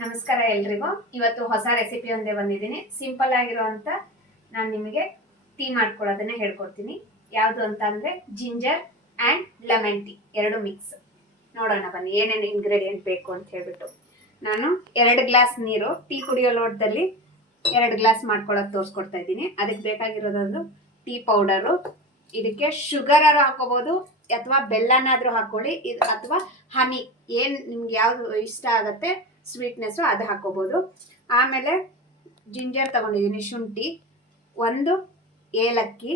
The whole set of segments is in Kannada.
ನಮಸ್ಕಾರ ಎಲ್ರಿಗೂ. ಇವತ್ತು ಹೊಸ ರೆಸಿಪಿ ಒಂದೇ ಬಂದಿದ್ದೀನಿ. ಸಿಂಪಲ್ ಆಗಿರುವಂತ ನಾನು ನಿಮಗೆ ಟೀ ಮಾಡ್ಕೊಳ್ಳೋದನ್ನ ಹೇಳ್ಕೊಡ್ತೀನಿ. ಯಾವುದು ಅಂತ ಅಂದ್ರೆ ಜಿಂಜರ್ ಅಂಡ್ ಲೆಮನ್ ಟೀ ಎರಡು ಮಿಕ್ಸ್. ನೋಡೋಣ ಬನ್ನಿ ಏನೇನು ಇಂಗ್ರೀಡಿಯೆಂಟ್ ಬೇಕು ಅಂತ ಹೇಳ್ಬಿಟ್ಟು. ನಾನು 2 ಗ್ಲಾಸ್ ನೀರು, ಟೀ ಕುಡಿಯೋ ಲೋಟದಲ್ಲಿ 2 ಗ್ಲಾಸ್ ಮಾಡ್ಕೊಳ್ಳೋದು ತೋರಿಸ್ಕೊಡ್ತಾ ಇದ್ದೀನಿ. ಅದಕ್ಕೆ ಬೇಕಾಗಿರೋದು ಟೀ ಪೌಡರು, ಇದಕ್ಕೆ ಶುಗರ್ ಹಾಕೋಬಹುದು ಅಥವಾ ಬೆಲ್ಲನಾದ್ರೂ ಹಾಕೊಳ್ಳಿ, ಅಥವಾ ಹನಿ, ಏನ್ ನಿಮ್ಗೆ ಯಾವ್ದು ಇಷ್ಟ ಆಗತ್ತೆ ಸ್ವೀಟ್ನೆಸ್ ಅದು ಹಾಕೋಬಹುದು. ಆಮೇಲೆ ಜಿಂಜರ್ ತಗೊಂಡಿದ್ದೀನಿ, ಶುಂಠಿ, 1 ಏಲಕ್ಕಿ,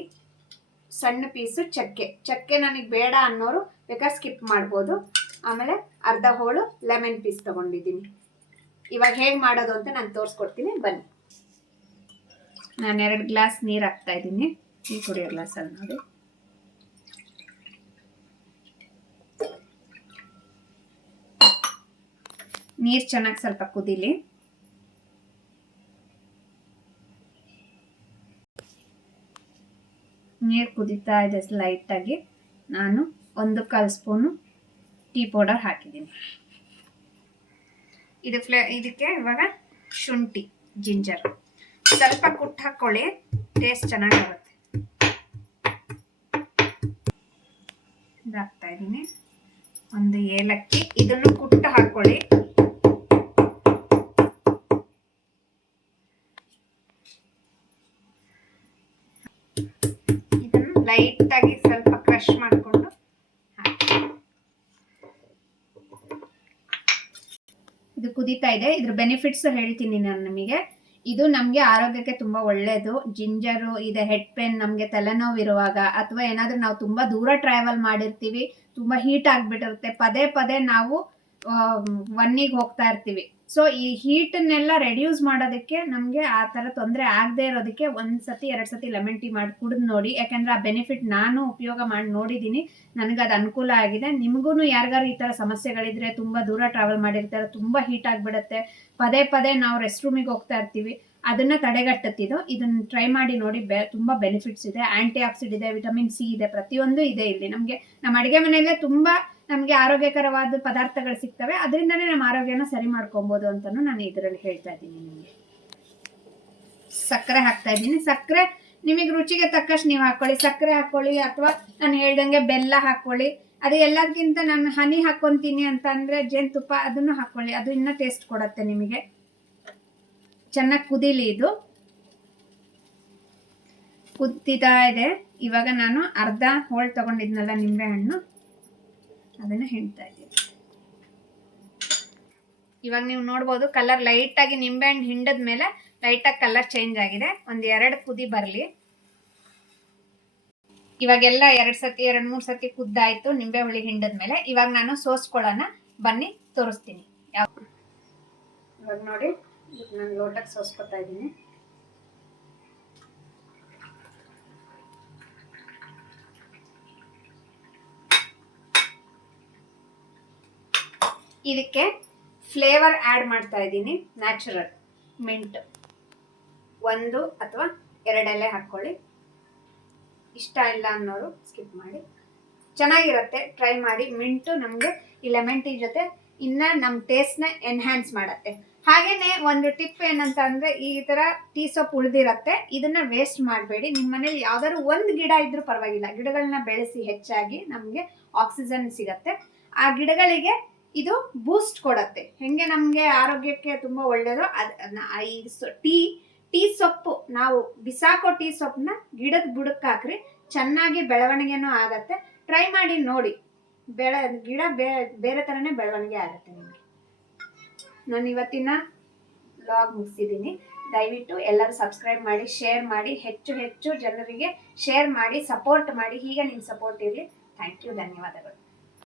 ಸಣ್ಣ ಪೀಸು ಚಕ್ಕೆ ನನಗೆ ಬೇಡ ಅನ್ನೋರು ಬೇಕಾದ್ರೆ ಸ್ಕಿಪ್ ಮಾಡ್ಬೋದು. ಆಮೇಲೆ ಅರ್ಧ ಹೋಳು ಲೆಮನ್ ಪೀಸ್ ತಗೊಂಡಿದ್ದೀನಿ. ಇವಾಗ ಹೇಗೆ ಮಾಡೋದು ಅಂತ ನಾನು ತೋರಿಸ್ಕೊಡ್ತೀನಿ ಬನ್ನಿ. ನಾನು 2 ಗ್ಲಾಸ್ ನೀರು ಹಾಕ್ತಾ ಇದ್ದೀನಿ, ಟೀ ಕುಡಿಯೋ ಗ್ಲಾಸಲ್ಲಿ ನೋಡಿ. ನೀರು ಚೆನ್ನಾಗಿ ಸ್ವಲ್ಪ ಕುದೀಲಿ. ನೀರು ಕುದೀತಾ ಇದೆ ಲೈಟಾಗಿ. ನಾನು 1/4 ಸ್ಪೂನು ಟೀ ಪೌಡರ್ ಹಾಕಿದ್ದೀನಿ. ಇದಕ್ಕೆ ಇವಾಗ ಶುಂಠಿ, ಜಿಂಜರ್ ಸ್ವಲ್ಪ ಕುಟ್ಟು ಹಾಕೊಳ್ಳಿ, ಟೇಸ್ಟ್ ಚೆನ್ನಾಗಿರುತ್ತೆ. ಹಾಕ್ತಾ ಇದ್ದೀನಿ 1 ಏಲಕ್ಕಿ, ಇದನ್ನು ಕುಟ್ಟು ಹಾಕೊಳ್ಳಿ. ಇದನ್ನು ಲೈಟ್ ಆಗಿ ಸ್ವಲ್ಪ ಕ್ರಶ್ ಮಾಡಿಕೊಂಡು ಇದು ಕುದೀತಾ ಇದೆ. ಇದ್ರ ಬೆನಿಫಿಟ್ಸ್ ಹೇಳ್ತೀನಿ ನಾನು ನಿಮಗೆ. ಇದು ನಮಗೆ ಆರೋಗ್ಯಕ್ಕೆ ತುಂಬಾ ಒಳ್ಳೆಯದು. ಜಿಂಜರು ಇದೆ, ಹೆಡ್ ಪೇನ್, ನಮಗೆ ತಲೆನೋವು ಇರುವಾಗ, ಅಥವಾ ಏನಾದ್ರೂ ನಾವು ತುಂಬಾ ದೂರ ಟ್ರಾವೆಲ್ ಮಾಡಿರ್ತೀವಿ, ತುಂಬಾ ಹೀಟ್ ಆಗ್ಬಿಟ್ಟಿರುತ್ತೆ, ಪದೇ ನಾವು ಒನ್ನಿಗೆ ಹೋಗ್ತಾ ಇರ್ತೀವಿ. ಸೊ ಈ ಹೀಟನ್ನೆಲ್ಲ ರೆಡ್ಯೂಸ್ ಮಾಡೋದಕ್ಕೆ, ನಮಗೆ ಆ ಥರ ತೊಂದರೆ ಆಗದೆ ಇರೋದಕ್ಕೆ 1 ಸತಿ 2 ಸತಿ ಲೆಮನ್ ಟೀ ಮಾಡಿ ಕುಡಿದು ನೋಡಿ. ಯಾಕಂದ್ರೆ ಆ ಬೆನಿಫಿಟ್ ನಾನು ಉಪಯೋಗ ಮಾಡಿ ನೋಡಿದ್ದೀನಿ, ನನಗೆ ಅದು ಅನುಕೂಲ ಆಗಿದೆ. ನಿಮಗೂ ಯಾರಿಗಾರು ಈ ಥರ ಸಮಸ್ಯೆಗಳಿದ್ರೆ, ತುಂಬ ದೂರ ಟ್ರಾವೆಲ್ ಮಾಡಿರ್ತಾರೆ, ತುಂಬ ಹೀಟ್ ಆಗಿಬಿಡುತ್ತೆ, ಪದೇ ನಾವು ರೆಸ್ಟ್ ರೂಮಿಗೆ ಹೋಗ್ತಾ ಇರ್ತೀವಿ, ಅದನ್ನ ತಡೆಗಟ್ಟುತ್ತಿದ್ದು. ಇದನ್ನ ಟ್ರೈ ಮಾಡಿ ನೋಡಿ, ತುಂಬಾ ಬೆನಿಫಿಟ್ಸ್ ಇದೆ. ಆಂಟಿ ಆಕ್ಸಿಡೆಂಟ್ ಇದೆ, ವಿಟಮಿನ್ ಸಿ ಇದೆ, ಪ್ರತಿಯೊಂದು ಇದೆ ಇಲ್ಲಿ. ನಮಗೆ ನಮ್ಮ ಅಡುಗೆ ಮನೆಯಲ್ಲೇ ತುಂಬಾ ನಮಗೆ ಆರೋಗ್ಯಕರವಾದ ಪದಾರ್ಥಗಳು ಸಿಗ್ತವೆ. ಅದರಿಂದನೇ ನಮ್ಮ ಆರೋಗ್ಯನ ಸರಿ ಮಾಡ್ಕೊಬೋದು ಅಂತಾನು ನಾನು ಇದರಲ್ಲಿ ಹೇಳ್ತಾ ಇದ್ದೀನಿ. ನಿಮಗೆ ಸಕ್ಕರೆ ಹಾಕ್ತಾ ಇದ್ದೀನಿ. ಸಕ್ಕರೆ ನಿಮಗೆ ರುಚಿಗೆ ತಕ್ಕಷ್ಟು ನೀವು ಹಾಕೊಳ್ಳಿ. ಸಕ್ಕರೆ ಹಾಕೊಳ್ಳಿ, ಅಥವಾ ನಾನು ಹೇಳ್ದಂಗೆ ಬೆಲ್ಲ ಹಾಕೊಳ್ಳಿ. ಅದು ಎಲ್ಲದಕ್ಕಿಂತ ನಾನು ಹನಿ ಹಾಕೊಂತೀನಿ ಅಂತ ಅಂದ್ರೆ ಜೇನುತುಪ್ಪ, ಅದನ್ನು ಹಾಕೊಳ್ಳಿ, ಅದು ಇನ್ನೂ ಟೇಸ್ಟ್ ಕೊಡುತ್ತೆ ನಿಮಗೆ. ಚೆನ್ನಾಗಿ ಕುದೀಲಿ. ಇದು ಕುದೀತಾ ಇದೆ. ಇವಾಗ ನಾನು ಅರ್ಧ ಹೋಳು ತಗೊಂಡಿದ್ನಲ್ಲ ನಿಂಬೆ ಹಣ್ಣು, ಅದನ್ನ ಹಿಂಡ್ತಾ ಇದ್ದೀನಿ. ಇವಾಗ ನೀವು ನೋಡ್ಬೋದು ಕಲರ್ ಲೈಟ್ ಆಗಿ, ನಿಂಬೆ ಹಣ್ಣು ಹಿಂಡದ ಮೇಲೆ ಲೈಟ್ ಆಗಿ ಕಲರ್ ಚೇಂಜ್ ಆಗಿದೆ. 1-2 ಕುದಿ ಬರಲಿ. ಇವಾಗೆಲ್ಲ 2-3 ಸತಿ ಕುದ್ದಾಯ್ತು ನಿಂಬೆ ಹುಳಿ ಹಿಂಡದ ಮೇಲೆ. ಇವಾಗ ನಾನು ಸೋಸ್ಕೊಳ್ಳೋಣ ಬನ್ನಿ, ತೋರಿಸ್ತೀನಿ. ಇವಾಗ ನೋಡಿ, ನಾನು ಲೋಟಕ್ಕೆ ಸೋಸ್ಕೊತಾ ಇದ್ದೀನಿ. ಇದಕ್ಕೆ ಫ್ಲೇವರ್ ಆ್ಯಡ್ ಮಾಡ್ತಾ ಇದ್ದೀನಿ. ನ್ಯಾಚುರಲ್ ಮಿಂಟ್ 1 ಅಥವಾ 2 ಎಲೆ ಹಾಕ್ಕೊಳ್ಳಿ. ಇಷ್ಟ ಇಲ್ಲ ಅನ್ನೋರು ಸ್ಕಿಪ್ ಮಾಡಿ. ಚೆನ್ನಾಗಿರುತ್ತೆ, ಟ್ರೈ ಮಾಡಿ. ಮಿಂಟು ನಮಗೆ ಈ ಲೆಮನ್ ಟೀ ಜೊತೆ ಇನ್ನ ನಮ್ಮ ಟೇಸ್ಟ್ನ ಎನ್ಹ್ಯಾನ್ಸ್ ಮಾಡುತ್ತೆ. ಹಾಗೇನೆ ಒಂದು ಟಿಪ್ ಏನಂತ ಅಂದ್ರೆ, ಈ ತರ ಟೀ ಸೊಪ್ಪು ಉಳಿದಿರತ್ತೆ, ಇದನ್ನ ವೇಸ್ಟ್ ಮಾಡಬೇಡಿ. ನಿಮ್ಮ ಮನೇಲಿ ಯಾವ್ದಾದ್ರು 1 ಗಿಡ ಇದ್ರೂ ಪರವಾಗಿಲ್ಲ, ಗಿಡಗಳನ್ನ ಬೆಳೆಸಿ, ಹೆಚ್ಚಾಗಿ ನಮಗೆ ಆಕ್ಸಿಜನ್ ಸಿಗತ್ತೆ. ಆ ಗಿಡಗಳಿಗೆ ಇದು ಬೂಸ್ಟ್ ಕೊಡತ್ತೆ. ಹೆಂಗೆ ನಮಗೆ ಆರೋಗ್ಯಕ್ಕೆ ತುಂಬಾ ಒಳ್ಳೇದು. ಟೀ ಸೊಪ್ಪು, ನಾವು ಬಿಸಾಕೋ ಟೀ ಸೊಪ್ಪನ್ನ ಗಿಡದ ಬುಡಕ್ಕೆ ಹಾಕ್ರಿ, ಚೆನ್ನಾಗಿ ಬೆಳವಣಿಗೆನೂ ಆಗತ್ತೆ. ಟ್ರೈ ಮಾಡಿ ನೋಡಿ, ಗಿಡ ಬೇರೆ ಥರನೇ ಬೆಳವಣಿಗೆ ಆಗುತ್ತೆ ನಿಮಗೆ. ನಾನು ಇವತ್ತಿನ ವ್ಲಾಗ್ ಮುಗಿಸಿದ್ದೀನಿ. ದಯವಿಟ್ಟು ಎಲ್ಲರೂ ಸಬ್ಸ್ಕ್ರೈಬ್ ಮಾಡಿ, ಶೇರ್ ಮಾಡಿ, ಹೆಚ್ಚು ಜನರಿಗೆ ಶೇರ್ ಮಾಡಿ, ಸಪೋರ್ಟ್ ಮಾಡಿ. ಹೀಗೆ ನಿಮ್ಮ ಸಪೋರ್ಟ್ ಇರಲಿ. ಥ್ಯಾಂಕ್ ಯು, ಧನ್ಯವಾದಗಳು.